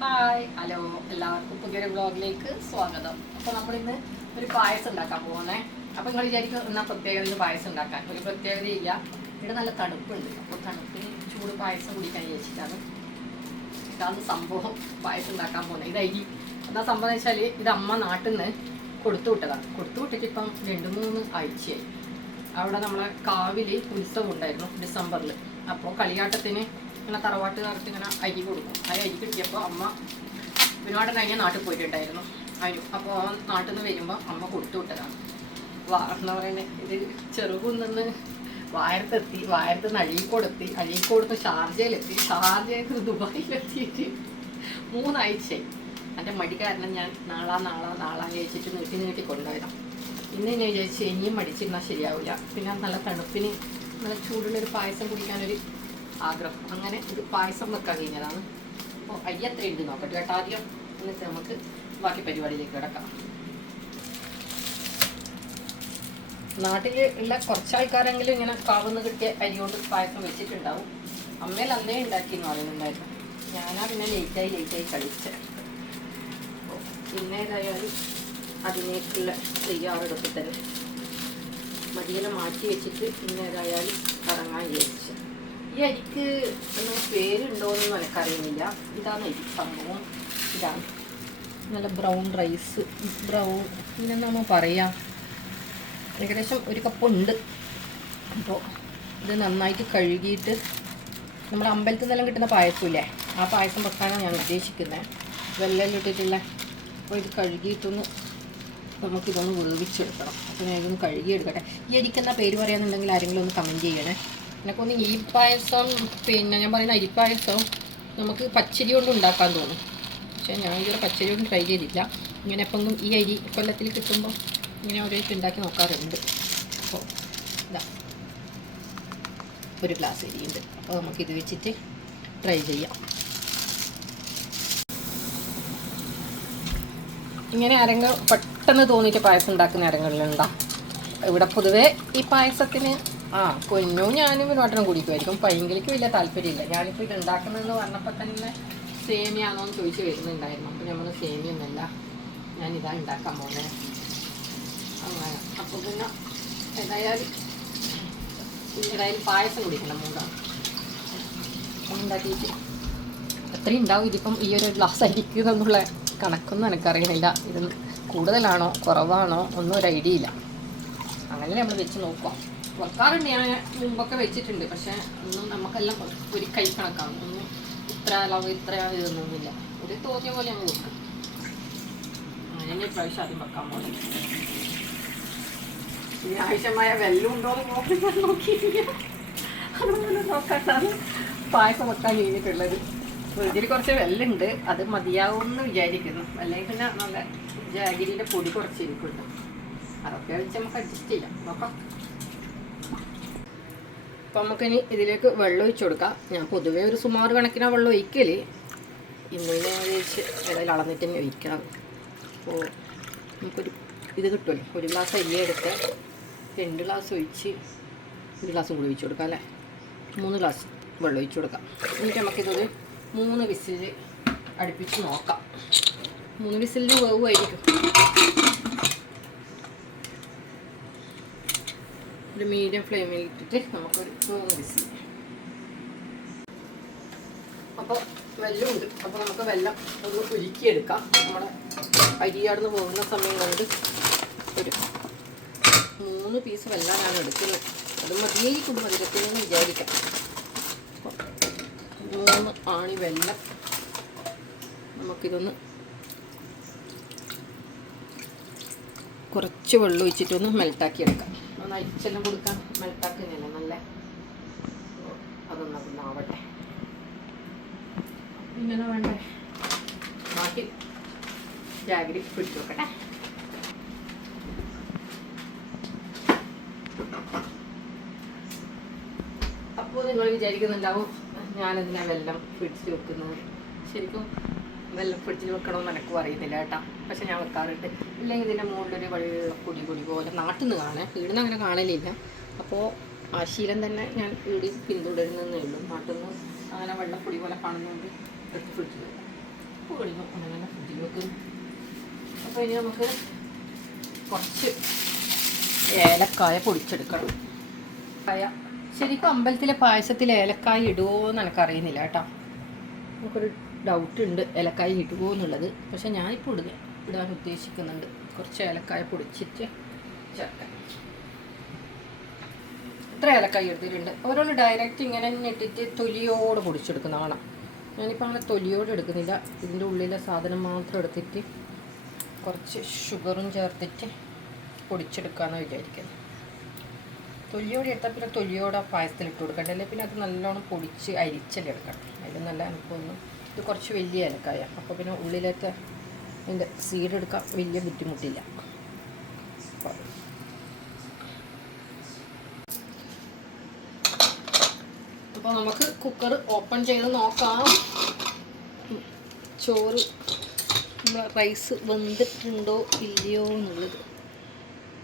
Hi hello എല്ലാവർക്കും പുതിയൊരു ബ്ലോഗിലേക്ക് സ്വാഗതം. അപ്പോൾ നമ്മളിന്ന് ഒരു പായസം ഉണ്ടാക്കാൻ പോകുന്നേ. അപ്പോൾ നിങ്ങൾ വിചാരിക്കും എന്നാൽ പ്രത്യേകത ഇന്ന് പായസം ഉണ്ടാക്കാൻ. ഒരു പ്രത്യേകതയില്ല ഇവിടെ നല്ല തണുപ്പുണ്ട്. അപ്പോൾ തണുപ്പിന് ചൂട് പായസം കുടിക്കാൻ വിചാരിച്ചിട്ടാണ് ഇതാണ് സംഭവം പായസം ഉണ്ടാക്കാൻ പോകുന്നത്. ഇത് അരി. എന്താ സംഭവം എന്ന് വെച്ചാൽ ഇത് അമ്മ നാട്ടിൽ നിന്ന് കൊടുത്തു വിട്ടതാണ് കൊടുത്തു വിട്ടിട്ട് ഇപ്പം രണ്ട് മൂന്ന് ആഴ്ചയായി. അവിടെ നമ്മളെ കാവിൽ ഉത്സവം ഉണ്ടായിരുന്നു ഡിസംബറിൽ അപ്പോൾ കളിയാട്ടത്തിന് ഇങ്ങനെ തറവാട്ടുകാർക്ക് ഇങ്ങനെ അരി കൊടുക്കും. ആ അരി കിട്ടിയപ്പോൾ അമ്മ വിനോദം കഴിഞ്ഞ നാട്ടിൽ പോയിട്ടുണ്ടായിരുന്നു. അരി അപ്പോൾ നാട്ടിൽ നിന്ന് വരുമ്പോൾ അമ്മ കൊടുത്തു വിട്ടതാണ്. വാ എന്താ പറയുന്നത് ഇത് ചെറുകുന്നിന്ന് വായരത്തെത്തി വായരത്ത് നിന്ന് അഴീക്കോടെത്തി അഴീക്കോടുന്ന് ഷാർജയിലെത്തി. ഷാർജയിൽ നിന്ന് ദുബായിലെത്തിയിട്ട് മൂന്നാഴ്ചയായി. എന്റെ മടി കാരണം ഞാൻ നാളാ നാളാ നാളാ കഴിച്ചിട്ട് നീട്ടി നീട്ടി കൊണ്ടുവരാം ഇന്ന് ഞാൻ വിചാരിച്ചു ഇനിയും മടിച്ചിരുന്നാൽ ശരിയാവില്ല പിന്നെ നല്ല തണുപ്പിന് നല്ല ചൂടുള്ളൊരു പായസം കുടിക്കാനൊരു ആഗ്രഹം. അങ്ങനെ ഒരു പായസം വെക്കാൻ കഴിഞ്ഞതാണ്. അപ്പോൾ അരി ഉണ്ട് നോക്കട്ടെ. കേട്ടോ ആദ്യം എന്നിട്ട് നമുക്ക് ബാക്കി പരിപാടിയിലേക്ക് കിടക്കാം. നാട്ടിൽ ഉള്ള കുറച്ച് ആൾക്കാരെങ്കിലും ഇങ്ങനെ കാവുന്ന കിട്ടിയ അരി കൊണ്ട് പായസം വെച്ചിട്ടുണ്ടാവും. അമ്മയിൽ അന്നേ ഉണ്ടാക്കി എന്ന് പറയുന്നുണ്ടായിരുന്നു. ഞാനാ പിന്നെ ലേറ്റായി ലേറ്റായി അപ്പോൾ പിന്നെ ഏതായാലും അതിനേക്കുള്ള തയ്യാറെടുപ്പ് തരും. മടിയെ മാറ്റി വെച്ചിട്ട് പിന്നെ ഏതായാലും കറങ്ങാൻ വിചാരിച്ചു. ഈ അരിക്ക് ഒന്നും പേരുണ്ടോയെന്നൊന്നും എനിക്കറിയുന്നില്ല ഇതാണ് അരി. സംഭവം ഇതാണ്. നല്ല ബ്രൗൺ റൈസ് ബ്രൗൺ നമ്മൾ പറയാം? ഏകദേശം ഒരു കപ്പുണ്ട് അപ്പോൾ ഇത് നന്നായിട്ട് കഴുകിയിട്ട് നമ്മൾ അമ്പലത്തിൽ നിന്നെല്ലാം കിട്ടുന്ന പായസമില്ലേ? ആ പായസം വെക്കാനാണ് ഞാൻ ഉദ്ദേശിക്കുന്നത് വെള്ളം ഇട്ടിട്ടുള്ള അപ്പോൾ ഇത് കഴുകിയിട്ടൊന്ന് നമുക്കിതൊന്ന് വേവിച്ചെടുക്കണം. അപ്പോൾ ഞാൻ ഇതൊന്ന് കഴുകിയെടുക്കട്ടെ. ഈ അരിക്കുന്ന പേര് പറയാന്നുണ്ടെങ്കിൽ ആരെങ്കിലും ഒന്ന് കമന്റ് ചെയ്യണേ. എനിക്കൊന്ന് ഈ പായസം പിന്നെ ഞാൻ പറയുന്ന അരിപ്പായസം നമുക്ക് പച്ചരി കൊണ്ട് ഉണ്ടാക്കാൻ തോന്നും. പക്ഷേ ഞാൻ ഇതുവരെ പച്ചരി കൊണ്ട് ട്രൈ ചെയ്തില്ല ഇങ്ങനെ എപ്പം ഈ അരി കൊല്ലത്തിൽ കിട്ടുമ്പോൾ ഇങ്ങനെ ഓരോരുത്തർ ഉണ്ടാക്കി നോക്കാറുണ്ട്. അപ്പോൾ ഇതാ. ഒരു ഗ്ലാസ് അരിയുണ്ട് അപ്പോൾ നമുക്ക് ഇത് വെച്ചിട്ട് ട്രൈ ചെയ്യാം. ഇങ്ങനെ അരങ്ങ് പെട്ടെന്ന് തോന്നിയിട്ട് പായസം ഉണ്ടാക്കുന്ന അരങ്ങളിലുണ്ടാ ഇവിടെ പൊതുവേ ഈ പായസത്തിന് ആ കൊഞ്ഞും ഞാനും വിനോട്ടനും കുടിക്കുമായിരിക്കും. പൈങ്കിളിക്ക് വലിയ താല്പര്യമില്ല. ഞാനിപ്പോൾ ഇത് ഉണ്ടാക്കുന്നതെന്ന് പറഞ്ഞപ്പോൾ തന്നെ സേമിയാണോ എന്ന് ചോദിച്ച് വരുന്നുണ്ടായിരുന്നു. അപ്പോൾ നമ്മൾ ഞാൻ ഇതാ ഉണ്ടാക്കാൻ പോകുന്നത് അങ്ങനെ. അപ്പോൾ പിന്നെ ഏതായാലും ഏതായാലും പായസം കുടിക്കണം മൂന്നാണ് ഉണ്ടാക്കിയിട്ട് ഉണ്ടാവും. ഇതിപ്പം ഈ ഒരു ഗ്ലാസ് അരിക്കുക എന്നുള്ള കണക്കൊന്നും എനിക്കറിയുന്നില്ല. ഇത് കൂടുതലാണോ കുറവാണോ ഒന്നും ഒരു ഐഡിയ ഇല്ല. അങ്ങനെ നമ്മൾ വെച്ച് നോക്കാം വെക്കാറുണ്ട് ഞാൻ മുമ്പൊക്കെ വെച്ചിട്ടുണ്ട്. പക്ഷെ ഒന്നും നമുക്കെല്ലാം ഒരു കൈ കണക്കാണ് ഒന്നും ഇത്ര അളവ് ഇത്ര ഇതൊന്നുമില്ല. ഒരു തോന്നിയ പോലെ അങ്ങ് വെക്കും. ഞാൻ പ്രാവശ്യം ആദ്യം വെക്കാൻ പോലെ ഇനി ആവശ്യമായ വെല്ലം ഉണ്ടോ എന്ന് നോക്കി അതുപോലെ നോക്കാട്ടാണ് പായസം വെക്കാൻ കഴിഞ്ഞിട്ടുള്ളത്. ഇതിൽ കുറച്ച് വെല്ലുണ്ട്. അത് മതിയാവുമെന്ന് വിചാരിക്കുന്നു. അല്ലെങ്കിൽ പിന്നെ നല്ല ജാഗിരിയുടെ പൊടി കുറച്ച് ഇരിക്കുന്നുണ്ട് അതൊക്കെ വെച്ച് നമുക്ക് അഡ്ജസ്റ്റ് ചെയ്യാം. നോക്കാം. അപ്പം നമുക്കിനി ഇതിലേക്ക് വെള്ളം ഒഴിച്ചു കൊടുക്കാം. ഞാൻ പൊതുവേ ഒരു സുമാറ് കണക്കിനാണ് വെള്ളം ഒഴിക്കൽ ഇന്നിനെ ഒഴിച്ച് ഏതായാലും അളന്നിട്ട് തന്നെ ഒഴിക്കാം. അപ്പോൾ നമുക്കൊരു ഇത് കിട്ടുമല്ലോ. ഒരു ഗ്ലാസ് അരി എടുത്ത് രണ്ട് ഗ്ലാസ് ഒഴിച്ച് ഒരു ഗ്ലാസ് കൂടി ഒഴിച്ചു കൊടുക്കാം അല്ലേ? മൂന്ന് ഗ്ലാസ് വെള്ളം ഒഴിച്ചു കൊടുക്കാം. എന്നിട്ട് നമുക്കിതൊരു മൂന്ന് വിസിൽ അടുപ്പിച്ച് നോക്കാം. മൂന്ന് വിസിലിന് വേവുമായിരിക്കും ഒരു മീഡിയം ഫ്ലെയിമിൽ ഇട്ടിട്ട് നമുക്കൊരു മൂന്ന് വിസിൽ അപ്പോൾ വെല്ലമുണ്ട് അപ്പോൾ നമുക്ക് വെല്ലം ഒന്ന് ഉരുക്കിയെടുക്കാം. നമ്മുടെ അരിയാടുന്ന് പോകുന്ന സമയം കൊണ്ട് ഒരു മൂന്ന് പീസ് വെല്ലാനാണ് എടുക്കുന്നത്. അത് മതിയായിരിക്കും മധുരത്തിനെന്ന് വിചാരിക്കാം. മൂന്ന് ആണി വെല്ലം നമുക്കിതൊന്ന് കുറച്ച് വെള്ളം ഒഴിച്ചിട്ടൊന്ന് മെൽട്ടാക്കി എടുക്കാം അരിച്ചെല്ലാം കൊടുക്കാൻ മെൽട്ടാക്കുന്നില്ല നല്ല അതൊന്നും അതൊന്ന് ആവട്ടെ. ഇങ്ങനെ വേണ്ടേ? ബാക്കി ജാഗ്രി പിടിച്ചു നോക്കട്ടെ അപ്പോൾ നിങ്ങൾ വിചാരിക്കുന്നുണ്ടാവും ഞാനെന്തിനാ വെള്ളം പിടിച്ച് വെക്കുന്നത്? ശരിക്കും വെള്ളം പിടിച്ച് വെക്കണമെന്ന് എനക്കും അറിയത്തില്ല കേട്ടാ. പക്ഷെ ഞാൻ വെക്കാറുണ്ട്. ഇല്ലെങ്കിൽ ഇതിന്റെ മുകളിലൊരു വെള്ള കുടി കുടി പോലെ നാട്ടിൽ നിന്ന് കാണേ. ഇവിടുന്ന് അങ്ങനെ കാണലില്ല. അപ്പോൾ ആ ശീലം തന്നെ ഞാൻ വീട് പിന്തുടരുന്നതേ ഉള്ളൂ. നാട്ടിൽ നിന്ന് അങ്ങനെ വെള്ളപ്പൊടി പോലെ കാണുന്നുണ്ട് എടുത്ത് ഫ്രിഡ്ജിൽ വെക്കും. വിടുന്നു അങ്ങനെ ഫ്രിഡ്ജിൽ വെക്കുന്നു അപ്പോൾ ഇനി നമുക്ക് കുറച്ച് ഏലക്കായ പൊടിച്ചെടുക്കണം. കായ ശരിക്കും അമ്പലത്തിലെ പായസത്തിൽ ഏലക്കായ ഇടുമോ എന്ന് എനിക്കറിയുന്നില്ല കേട്ടോ. നമുക്കൊരു ഡൗട്ട് ഉണ്ട്. ഏലക്കായ ഇടുമോ എന്നുള്ളത് പക്ഷെ ഞാനിപ്പോൾ ഇടുക ഇടാൻ ഉദ്ദേശിക്കുന്നുണ്ട്. കുറച്ച് ഏലക്കായ പൊടിച്ചിട്ട് ചേർക്കാം. ഇത്ര ഏലക്കായ എടുത്തിട്ടുണ്ട്. ഓരോന്ന് ഡയറക്റ്റ് ഇങ്ങനെ തന്നെ ഇട്ടിട്ട് തൊലിയോട് പൊടിച്ചെടുക്കുന്ന കാണാം. ഞാനിപ്പോൾ അങ്ങനെ തൊലിയോട് എടുക്കുന്നില്ല. ഇതിന്റെ ഉള്ളിലെ സാധനം മാത്രം എടുത്തിട്ട് കുറച്ച് ഷുഗറും ചേർത്തിട്ട് പൊടിച്ചെടുക്കാമെന്ന് വിചാരിക്കുന്നത്. തൊലിയോടെ എടുത്താൽ പിന്നെ തൊലിയോടെ പായസത്തിൽ ഇട്ട് കൊടുക്കണ്ടല്ലേ പിന്നെ അത് നല്ലോണം പൊടിച്ച് അരിച്ചല്ലേ എടുക്കണം. അതിൽ നല്ല എനിക്കൊന്ന് ഇത് കുറച്ച് വലിയ ഏലക്കായ. അപ്പോൾ പിന്നെ ഉള്ളിലത്തെ അതിന്റെ സീഡ് എടുക്കാൻ വലിയ ബുദ്ധിമുട്ടില്ല. അപ്പോൾ നമുക്ക് കുക്കർ ഓപ്പൺ ചെയ്ത് നോക്കാം. ചോറ് റൈസ് വെന്തിട്ടുണ്ടോ ഇല്ലയോ എന്നുള്ളത്.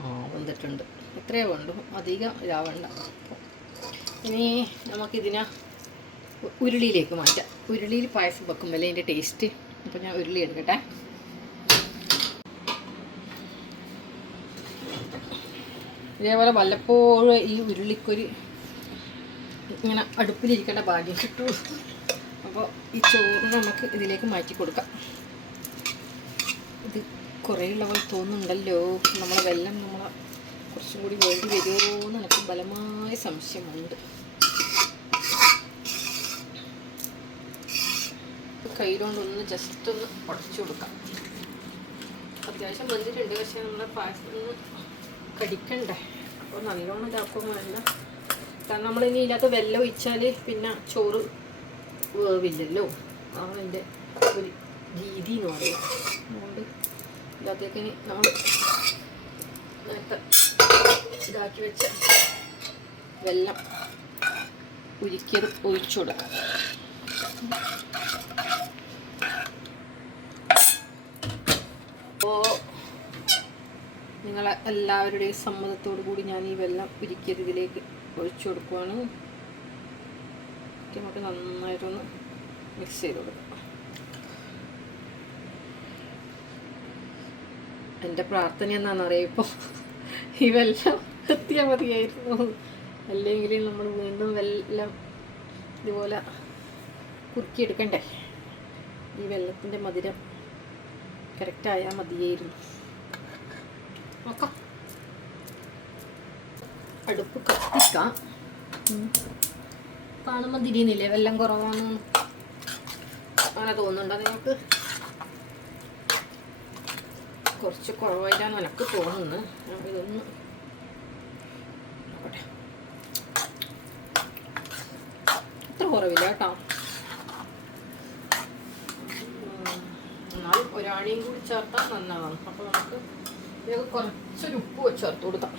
ആ വെന്തിട്ടുണ്ട്. എത്രയോ വേണ്ടു. അധികം ഇതാവണ്ട. ഇനി നമുക്കിതിനെ ഉരുളിയിലേക്ക് മാറ്റാം. ഉരുളിയിൽ പായസം വെക്കുമ്പോൾ അതിന്റെ ടേസ്റ്റ് അപ്പോൾ ഞാൻ ഉരുളി എടുക്കട്ടെ. ഇതേപോലെ വല്ലപ്പോഴും ഈ ഉരുളിക്കൊരു ഇങ്ങനെ അടുപ്പിലിരിക്കേണ്ട ഭാഗ്യം കിട്ടൂ. അപ്പോൾ ഈ ചോറ് നമുക്ക് ഇതിലേക്ക് മാറ്റി കൊടുക്കാം. ഇത് കുറേ പോലെ തോന്നുന്നുണ്ടല്ലോ. നമ്മളെ വെള്ളം നമ്മളെ കുറച്ചും കൂടി വേണ്ടി വരുമോ എന്ന് എനിക്ക് ബലമായ സംശയമുണ്ട്. കയ്യിലോണ്ടൊന്ന് ജസ്റ്റ് ഒന്ന് ഉടച്ചു കൊടുക്കാം. അത്യാവശ്യം വെന്തിട്ടുണ്ട് പക്ഷെ നമ്മുടെ പായസം ഒന്ന് കടിക്കണ്ടേ? അപ്പോൾ നല്ലോണം ഇതാക്കും വേണ്ട. കാരണം നമ്മളിനി ഇതിനകത്ത് വെല്ലം ഒഴിച്ചാൽ പിന്നെ ചോറ് വേവില്ലല്ലോ. അതാണ് അതിന്റെ ഒരു രീതി എന്ന് പറയുന്നത്. അതുകൊണ്ട് ഇതിനകത്തേക്ക് ഇനി നമ്മൾ നേരത്തെ ഇതാക്കി വെച്ച വെല്ലം ഉരുക്കിയത് ഒഴിച്ചു കൊടുക്കാം. അപ്പോൾ നിങ്ങളെ എല്ലാവരുടെയും സമ്മതത്തോടു കൂടി ഞാൻ ഈ വെള്ളം ഉരുക്കിയത് ഇതിലേക്ക് ഒഴിച്ചു കൊടുക്കുവാണ്. നമുക്ക് നന്നായിട്ടൊന്ന് മിക്സ് ചെയ്ത് കൊടുക്കാം. എന്റെ പ്രാർത്ഥന എന്നാണെന്നറിയാം ഇപ്പോൾ ഈ വെള്ളം എത്തിയാൽ മതിയായിരുന്നു. അല്ലെങ്കിൽ നമ്മൾ വീണ്ടും വെല്ലം ഇതുപോലെ കുറുക്കിയെടുക്കണ്ടേ? ഈ വെള്ളത്തിന്റെ മധുരം കറക്റ്റായാൽ മതിയായിരുന്നു. നോക്കാം. അടുപ്പ് കത്തിക്കാം. കാണുമ്പോൾ തിരിയുന്നില്ലേ വെള്ളം കുറവാണെന്ന് അങ്ങനെ തോന്നുന്നുണ്ടോ നിങ്ങൾക്ക്? കുറച്ച് കുറവായിട്ടാണ് എനിക്ക് തോന്നുന്നത്. ഇതൊന്ന് ഇത്ര കുറവില്ല കേട്ടോ. ഒരാണിയും കൂടി ചേർത്താൽ നന്നാവാം അപ്പോൾ നമുക്ക് ഇതിലേക്ക് കുറച്ചൊരു ഉപ്പ് ചേർത്ത് കൊടുക്കാം.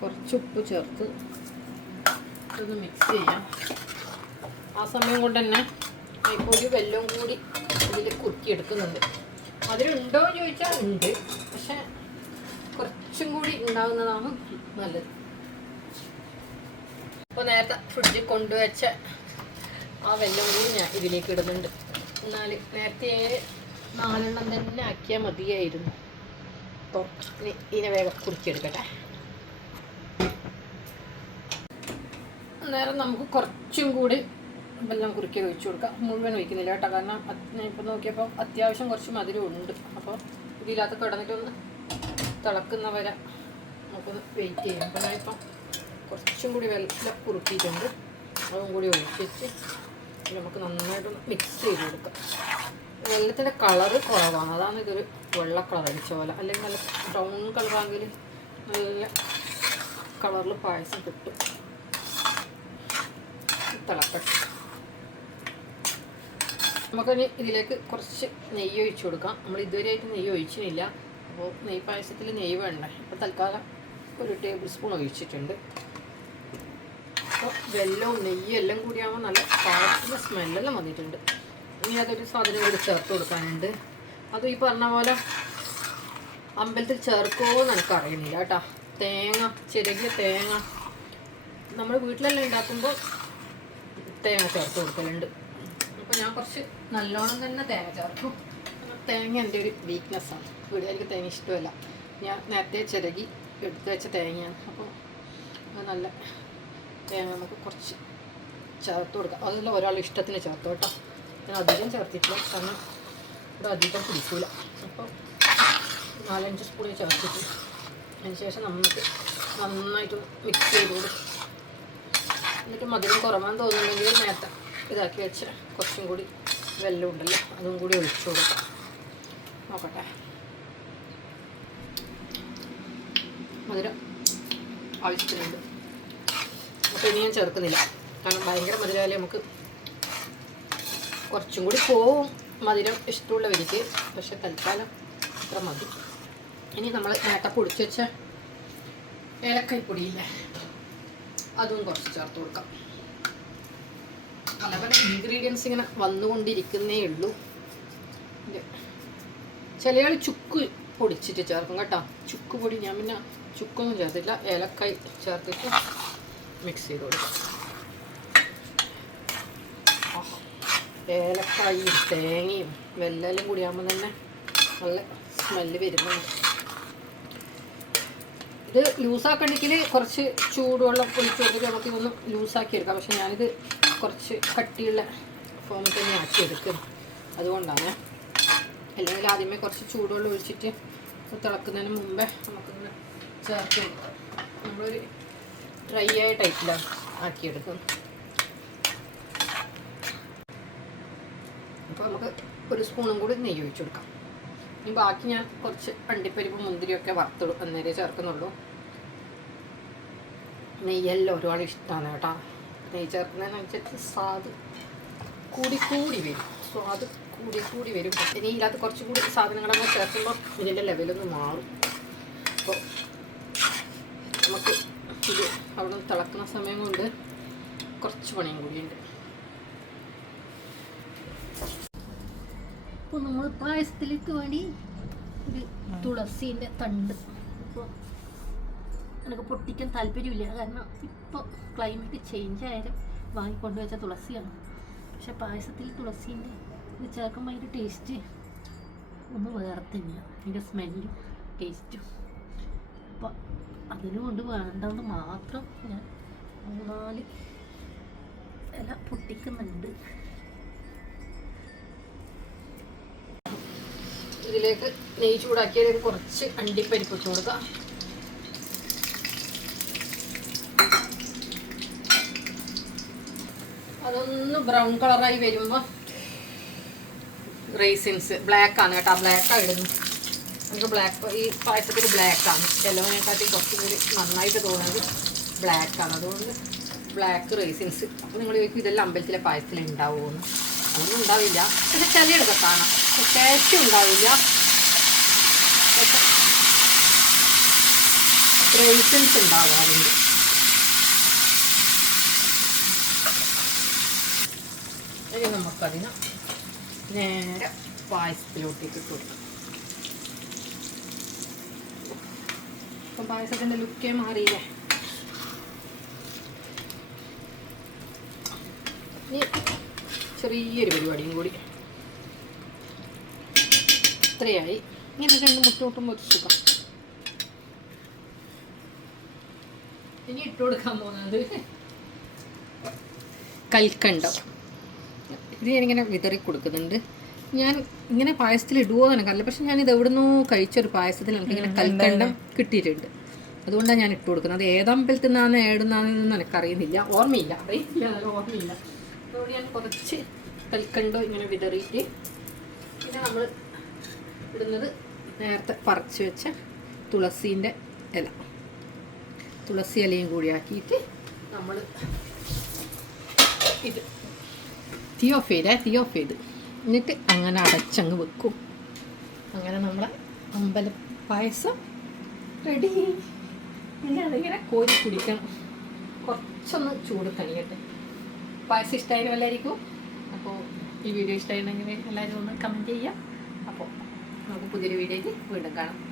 കുറച്ച് ഉപ്പ് ചേർത്ത് ഇതൊന്ന് മിക്സ് ചെയ്യാം. ആ സമയം കൊണ്ട് തന്നെ ഇപ്പോൾ ഒരു വെല്ലവും കൂടി ഇതിൽ കുറുക്കിയെടുക്കുന്നുണ്ട്. അതിലുണ്ടോ എന്ന് ചോദിച്ചാൽ ഉണ്ട്. പക്ഷെ കുറച്ചും കൂടി ഉണ്ടാകുന്നതാണ് നല്ലത്. അപ്പോൾ നേരത്തെ ഫ്രിഡ്ജിൽ കൊണ്ടുവച്ച ആ വെല്ലം കൂടി ഞാൻ ഇതിലേക്ക് ഇടുന്നുണ്ട്. എന്നാൽ നേരത്തെ നാലെണ്ണം തന്നെ ആക്കിയാൽ മതിയായിരുന്നു. അപ്പോൾ ഇനി ഇതിനെ വേഗം കുറിച്ചെടുക്കട്ടെ അന്നേരം നമുക്ക് കുറച്ചും കൂടി വെള്ളം കുറുക്കി ഒഴിച്ചു കൊടുക്കാം. മുഴുവൻ ഒഴിക്കുന്നില്ല കേട്ടോ. കാരണം ഇപ്പോൾ നോക്കിയപ്പോൾ അത്യാവശ്യം കുറച്ച് മധുരം ഉണ്ട്. അപ്പോൾ ഇതിനകത്ത് കിടന്നിട്ടൊന്ന് തിളക്കുന്ന വരെ നമുക്കൊന്ന് വെയിറ്റ് ചെയ്യാം. അപ്പോൾ ഞാനിപ്പം കുറച്ചും കൂടി വെള്ളം കുറുക്കിയിട്ടുണ്ട്. അതും കൂടി ഒഴിച്ചിട്ട് നമുക്ക് നന്നായിട്ട് മിക്സ് ചെയ്ത് കൊടുക്കാം വെള്ളത്തിന്റെ കളറ് കുറവാണ്. അതാണ് ഇതൊരു വെള്ള കളർ പോലെ. അല്ലെങ്കിൽ നല്ല ബ്രൗൺ കളറാണെങ്കിൽ നല്ല കളറിൽ പായസം കിട്ടും. തിളക്കട്ടെ. നമുക്കിനി ഇതിലേക്ക് കുറച്ച് നെയ്യ് ഒഴിച്ചു കൊടുക്കാം. നമ്മൾ ഇതുവരെയായിട്ട് നെയ്യ് ഒഴിച്ചിട്ടില്ല. അപ്പോൾ നെയ്യ് പായസത്തിൽ നെയ്യ് വേണ്ട? ഇപ്പോൾ തൽക്കാലം ഒരു ടേബിൾ സ്പൂൺ ഒഴിച്ചിട്ടുണ്ട്. അപ്പോൾ വെല്ലവും നെയ്യും എല്ലാം കൂടിയാകുമ്പോൾ നല്ല പായസത്തിന്റെ സ്മെല്ലെല്ലാം വന്നിട്ടുണ്ട്. ഇനി അതൊരു സാധനം കൂടി ചേർത്ത് കൊടുക്കാനുണ്ട്. അതും ഈ പറഞ്ഞ പോലെ അമ്പലത്തിൽ ചേർക്കുമോ എന്ന് എനിക്ക് കേട്ടോ. തേങ്ങ ചിരകിയ തേങ്ങ. നമ്മൾ വീട്ടിലെല്ലാം ഉണ്ടാക്കുമ്പോൾ തേങ്ങ ചേർത്ത് കൊടുക്കലുണ്ട്. അപ്പോൾ ഞാൻ കുറച്ച് നല്ലോണം തന്നെ തേങ്ങ ചേർക്കും തേങ്ങ എന്റെ ഒരു വീക്ക്നെസ്സാണ് ഇവിടെ എനിക്ക് തേങ്ങ ഇഷ്ടമല്ല. ഞാൻ നേരത്തെ ചിരകി എടുത്ത് വെച്ച തേങ്ങയാണ്. അപ്പോൾ നല്ല തേങ്ങ നമുക്ക് കുറച്ച് ചേർത്ത് കൊടുക്കാം. അതെല്ലാം ഒരാളുടെ ഇഷ്ടത്തിന് ചേർത്ത് കേട്ടോ. ഞാൻ അധികം ചേർത്തിട്ടില്ല. കാരണം ഇവിടെ അധികം പിടിക്കൂല. അപ്പോൾ നാലഞ്ച് സ്പൂൺ ചേർത്തിട്ട് അതിന് ശേഷം നമുക്ക് നന്നായിട്ട് മിക്സ് ചെയ്ത് കൊടുക്കും. എന്നിട്ട് മധുരം കുറവാന്ന് തോന്നുന്നുണ്ടെങ്കിൽ നേരത്തെ ഇതാക്കി വെച്ച് കുറച്ചും കൂടി വെല്ലം ഉണ്ടല്ലോ അതും കൂടി ഒഴിച്ചു കൊടുക്കാം. നോക്കട്ടെ. മധുരം ആവശ്യത്തിനുണ്ട്. ഇനി ഞാൻ ചേർക്കുന്നില്ല. കാരണം ഭയങ്കര മധുരമായാലും നമുക്ക് കുറച്ചും കൂടി പോവും. മധുരം ഇഷ്ടമുള്ളവർക്ക് പക്ഷെ തൽക്കാലം അത്ര മതി. ഇനി നമ്മൾ നേരത്തെ പൊടിച്ച് വെച്ച ഏലക്കൈപ്പൊടിയില്ലേ അതും കുറച്ച് ചേർത്ത് കൊടുക്കാം. പല പല ഇൻഗ്രീഡിയൻസ് ഇങ്ങനെ വന്നുകൊണ്ടിരിക്കുന്നേ ഉള്ളൂ. ചില ആൾ ചുക്ക് പൊടിച്ചിട്ട് ചേർക്കും കേട്ടോ. ചുക്ക് പൊടി ഞാൻ പിന്നെ ചുക്കൊന്നും ചേർത്തില്ല ഏലക്കായ് ചേർത്തിട്ട് മിക്സ് ചെയ്ത് കൊടുക്കാം. ഏലക്കായും തേങ്ങയും വെല്ലെല്ലാം കൂടിയാകുമ്പോൾ തന്നെ നല്ല സ്മെല്ല് വരുന്നുണ്ട് ഇത് ലൂസാക്കണമെങ്കിൽ കുറച്ച് ചൂടുവെള്ളം ഒഴിച്ച് കൊടുത്തിട്ട് നമുക്ക് ഇതൊന്ന് ലൂസാക്കി എടുക്കാം. പക്ഷെ ഞാനിത് കുറച്ച് കട്ടിയുള്ള ഫോമിൽ തന്നെ ആക്കി എടുക്കും. അതുകൊണ്ടാണ്. അല്ലെങ്കിൽ ആദ്യമേ കുറച്ച് ചൂടുവെള്ളം ഒഴിച്ചിട്ട് തിളക്കുന്നതിന് മുമ്പേ നമുക്കൊന്ന് ചേർത്ത് നമ്മളൊരു ഡ്രൈ ആയ ടൈപ്പിലാണ് ആക്കിയെടുക്കും. അപ്പോൾ നമുക്ക് ഒരു സ്പൂണും കൂടി നെയ്യ് ഒഴിച്ചു കൊടുക്കാം. ഇനി ബാക്കി ഞാൻ കുറച്ച് അണ്ടിപ്പരിപ്പ് മുന്തിരിയൊക്കെ വറുത്ത് അന്നേരം ചേർക്കുന്നുള്ളൂ. നെയ്യെല്ലാം ഒരുപാട് ഇഷ്ടമാണ് കേട്ടോ. നെയ്യ് ചേർക്കുന്നതിനനുസരിച്ച് സ്വാദ് കൂടി കൂടി വരും. സ്വാദ് കൂടി വരും. ഇനി ഇതിനകത്ത് കുറച്ചും കൂടി സാധനങ്ങളൊക്കെ ചേർക്കുമ്പോൾ ഇതിന്റെ ലെവലൊന്ന് മാറും. അപ്പോൾ നമുക്ക് ഇത് അവിടെ തിളക്കുന്ന സമയം കൊണ്ട് കുറച്ച് പണിയും കൂടിയുണ്ട്. അപ്പോൾ നമ്മൾ പായസത്തിലേക്ക് വേണ്ടി ഒരു തുളസീന്റെ തണ്ട്. ഇപ്പോൾ എനിക്ക് പൊട്ടിക്കാൻ താല്പര്യമില്ല. കാരണം ഇപ്പോൾ ക്ലൈമറ്റ് ചേഞ്ച് ആയാലും വാങ്ങിക്കൊണ്ട് വെച്ച തുളസിയാണ്. പക്ഷെ പായസത്തിൽ തുളസീന്റെ ഇത് ചേർക്കുമ്പോൾ അതിന്റെ ടേസ്റ്റ് ഒന്ന് വേറെ തന്നെയാണ് അതിന്റെ സ്മെല്ലും ടേസ്റ്റും അതിനുകൊണ്ട് വേണ്ടെന്ന് മാത്രം ഞാൻ മൂന്നാൽ ഇല പൊട്ടിക്കുന്നുണ്ട്. ഇതിലേക്ക് നെയ്യ് ചൂടാക്കിയതിൽ കുറച്ച് അണ്ടിപ്പരിപ്പ് ഇട്ട് കൊടുക്കാം. അതൊന്ന് ബ്രൗൺ കളറായി വരുമ്പോൾ റേസിൻസ്. ബ്ലാക്ക് ആണ് കേട്ടോ ബ്ലാക്ക് ഇടുന്നു നമുക്ക് ബ്ലാക്ക് ഈ പായസത്തിൽ ബ്ലാക്ക് ആണ്. ചിലവിനെക്കാട്ടി കുറച്ചും കൂടി നന്നായിട്ട് തോന്നുന്നത് ബ്ലാക്ക് ആണ്. അതുകൊണ്ട് ബ്ലാക്ക് റേസിൻസ് അപ്പോൾ നിങ്ങൾ ചോദിക്കും ഇതെല്ലാം അമ്പലത്തിലെ പായസത്തിൽ ഉണ്ടാവുമെന്ന് അതൊന്നും ഉണ്ടാവില്ല. പക്ഷെ ചിലയിടത്ത് കാണാം. ടേസ്റ്റ് ഉണ്ടാവില്ല. റേസിൻസ് ഉണ്ടാവാറുണ്ട്. നമുക്കതിന് നേരെ പായസത്തിലോട്ടേക്ക് കൊടുക്കാം. അപ്പം പായസത്തിന്റെ ലുക്കേ മാറിയില്ലേ. ചെറിയൊരു പരിപാടിയും കൂടി. ഇത്രയായി. ഇങ്ങനെ രണ്ട് മുട്ട കൂട്ടുമ്പോൾ ഇനി ഇട്ട് കൊടുക്കാൻ പോകുന്നത് കൽക്കണ്ടം. ഇത് ഞാനിങ്ങനെ വിതറി കൊടുക്കുന്നുണ്ട്. ഞാൻ ഇങ്ങനെ പായസത്തിൽ ഇടുവോ എനിക്കറിയില്ല. പക്ഷെ ഞാൻ ഇത് എവിടുന്നോ കഴിച്ചൊരു പായസത്തിൽ എനിക്ക് ഇങ്ങനെ കൽക്കണ്ടം കിട്ടിയിട്ടുണ്ട്. അതുകൊണ്ടാണ് ഞാൻ ഇട്ട് കൊടുക്കുന്നത്. അത് ഏതമ്പലത്തിൽ നിന്നാണ് ഏടുന്നാണെന്നൊന്നും എനിക്കറിയുന്നില്ല. ഓർമ്മയില്ല. അറിയില്ല ഓർമ്മയില്ല. അതുകൊണ്ട് ഞാൻ കുറച്ച് കൽക്കണ്ടം ഇങ്ങനെ വിതറിയിട്ട് പിന്നെ നമ്മൾ ഇടുന്നത് നേരത്തെ പറിച്ച് വെച്ച തുളസീന്റെ ഇല. തുളസി ഇലയും കൂടി ആക്കിയിട്ട് നമ്മൾ ഇത്. തീ ഓഫ് ചെയ്തേ തീ ഓഫ് ചെയ്ത്. എന്നിട്ട് അങ്ങനെ അടച്ചങ്ങ് വെക്കും. അങ്ങനെ നമ്മളെ അമ്പല പായസം റെഡി പിന്നെ അതിങ്ങനെ കോരി കുടിക്കണം. കുറച്ചൊന്ന് ചൂട് കണിയട്ടെ. പായസം ഇഷ്ടമായാലും എല്ലാവർക്കും. അപ്പോൾ ഈ വീഡിയോ ഇഷ്ടമായിരുന്നെങ്കിൽ എല്ലാവരും ഒന്ന് കമന്റ് ചെയ്യാം അപ്പോൾ നമുക്ക് പുതിയൊരു വീഡിയോയ്ക്ക് വീണ്ടും കാണാം.